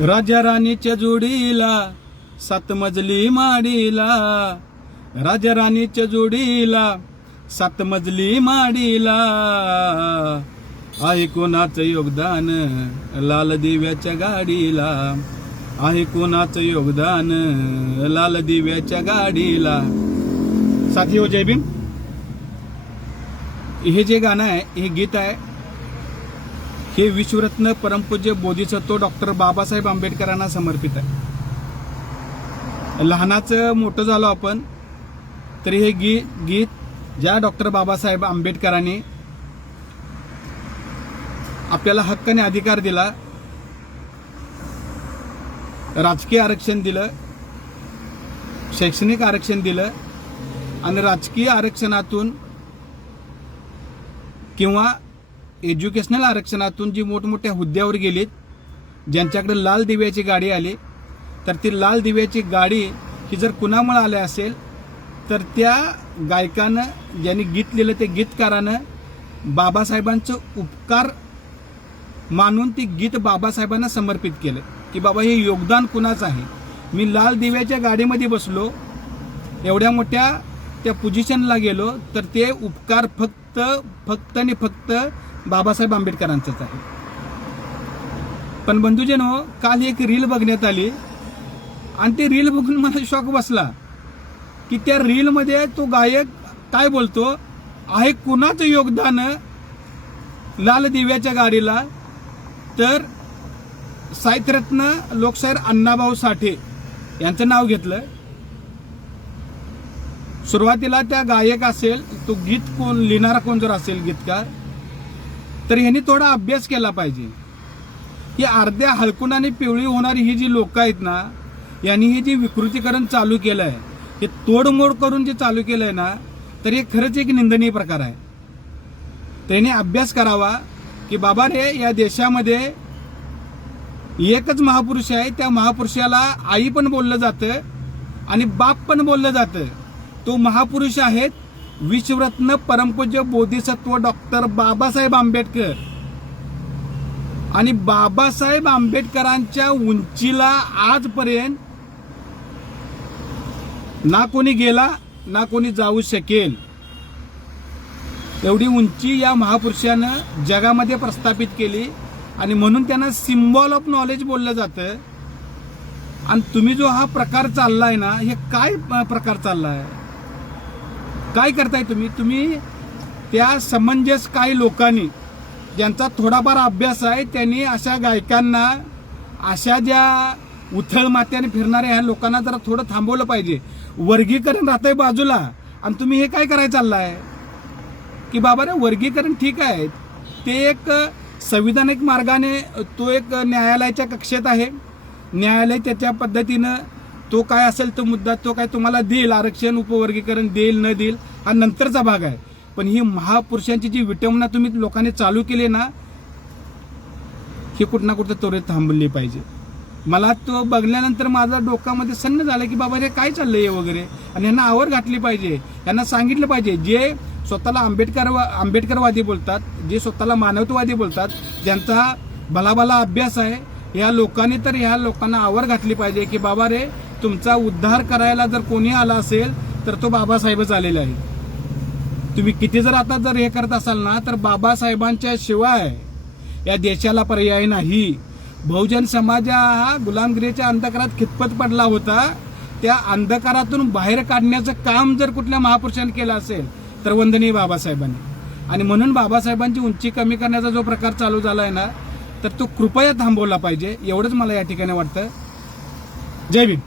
राजा राणीच्या जोडीला 7 मजली माडीला, राजा राणीच्या जोडीला 7 मजली माडीला, आहे कोणाचं योगदान लाल दिव्याच्या गाडीला, आहे कोणाचं योगदान लाल दिव्याच्या गाडीला. साथी हो जय भीम. हे जे गाणं आहे, हे गीत आहे, हे विश्वरत्न परमपूज्य बोधिसत्व डॉक्टर बाबासाहेब आंबेडकरांना समर्पित आहे. लहानाचं मोठं झालो आपण तरी हे गीत ज्या डॉक्टर बाबासाहेब आंबेडकरांनी आपल्याला हक्क आणि अधिकार दिला, राजकीय आरक्षण दिलं, शैक्षणिक आरक्षण दिलं आणि राजकीय आरक्षणातून किंवा एज्युकेशनल आरक्षणातून जी मोठमोठ्या हुद्द्यावर गेलीत, ज्यांच्याकडे लाल दिव्याची गाडी आली, तर ती लाल दिव्याची गाडी ही जर कुणामुळे आली असेल तर त्या गायकानं ज्यांनी गीत लिहिलं, ते गीतकारानं बाबासाहेबांचं उपकार मानून ती गीत बाबासाहेबांना समर्पित केलं की बाबा हे योगदान कुणाचं आहे. मी लाल दिव्याच्या गाडीमध्ये बसलो, एवढ्या मोठ्या त्या पोझिशनला गेलो, तर ते उपकार फक्त आणि फक्त बाबासाहेब आंबेडकरांचंच आहे. पण बंधूजनो, काल एक रील बघण्यात आली आणि ते रील बघून मला शॉक बसला की त्या रीलमध्ये तो गायक काय बोलतो, आहे कुणाचं योगदान लाल दिव्याच्या गाडीला, तर साहित्यरत्न लोकशाहीर अण्णाभाऊ साठे यांचं नाव घेतलं. सुरुवातीला त्या गायक असेल, तो गीत कोण लिहिणारा कोण जर असेल गीतकार, तर यांनी थोडा अभ्यास केला पाहिजे की अर्ध्या हलकुणाने पिवळी होणारी ही जी लोक आहेत ना, यांनी हे जे विकृतीकरण चालू केलं आहे, हे तोडमोड करून जे चालू केलं आहे ना, तर हे खरंच एक निंदनीय प्रकार आहे. त्यांनी अभ्यास करावा की बाबा रे, या देशामध्ये एकच महापुरुष आहे, त्या महापुरुषाला आई पण बोललं जातं आणि बाप पण बोललं जातं. तो महापुरुष आहेत विश्वरत्न परमपूज्य बोधिसत्व डॉक्टर बाबासाहेब आंबेडकर. आणि बाबासाहेब आंबेडकरांच्या उंचीला आजपर्यंत ना कोणी गेला ना कोणी जाऊ शकेल. एवढी उंची या महापुरुषानं जगामध्ये प्रस्थापित केली आणि म्हणून त्यांना सिम्बॉल ऑफ नॉलेज बोललं जातं. आणि तुम्ही जो हा प्रकार चाललाय ना, हे काय प्रकार चाललाय, काय करताय तुम्ही त्या समंजस काही लोकांनी ज्यांचा थोडाफार अभ्यास आहे, त्यांनी अशा गायकांना, अशा ज्या उथळ मात्याने फिरणाऱ्या ह्या लोकांना जरा थोडं थांबवलं पाहिजे. वर्गीकरण राहतंय बाजूला आणि तुम्ही हे काय करायला चाललाय की बाबा रे, वर्गीकरण ठीक आहे, ते एक संविधानिक मार्गाने, तो एक न्यायालयाच्या कक्षेत आहे. न्यायालय त्याच्या पद्धतीनं तो काय असेल तो मुद्दा, तो काय तुम्हाला देईल, आरक्षण उपवर्गीकरण देईल न देईल हा नंतरचा भाग आहे. पण ही महापुरुषांची जी विटंबना तुम्ही लोकांनी चालू केली ना, ही कुठं ना कुठं त्वरित थांबवली पाहिजे. मला तो बघल्यानंतर माझा डोक्यामध्ये सन्न झालं की बाबा हे काय चाललंय हे वगैरे. आणि यांना आवर घातली पाहिजे, यांना सांगितलं पाहिजे. जे स्वतःला आंबेडकरवादी बोलतात, जे स्वतःला मानवतावादी बोलतात, ज्यांचा भलाभला अभ्यास आहे, या लोकांनी तर ह्या लोकांना आवर घातली पाहिजे की बाबा रे, तुमचा उद्धार करायला जर कोणी आला असेल तर तो बाबासाहेबच आलेला आहे. तुम्ही किती जर आता जर हे करत असाल ना, तर बाबासाहेबांच्या शिवाय या देशाला पर्याय नाही. बहुजन समाज हा गुलामगिरीच्या अंधकारात खितपत पडला होता. त्या अंधकारातून बाहेर काढण्याचं काम जर कुठल्या महापुरुषांनी केलं असेल तर वंदनीय बाबासाहेबांनी. आणि म्हणून बाबासाहेबांची उंची कमी करण्याचा जो प्रकार चालू झाला आहे ना, तर तो कृपया थांबवला पाहिजे, एवढंच मला या ठिकाणी वाटतं. जय भीम.